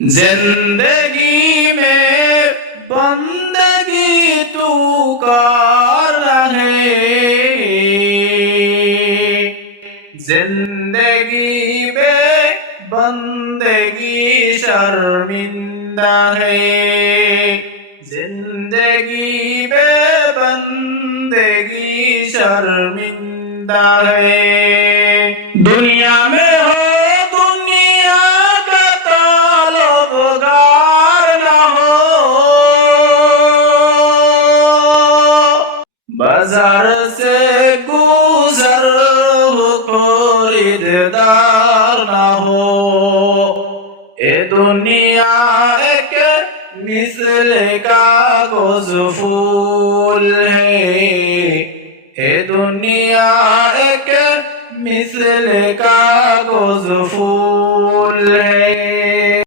ज़िंदगी में बंदगी तू कर रहे। ज़िंदगी में बंदगी शर्मिंदा है। ज़िंदगी में बंदगी शर्मिंदा है। दुनिया में বাজার সে গুজর খরিদার না হো। এ দুনিয়া একে মিসলে কাগজ ফুল হে। এ দুনিয়া একে মিসলে কাগজ ফুল হে।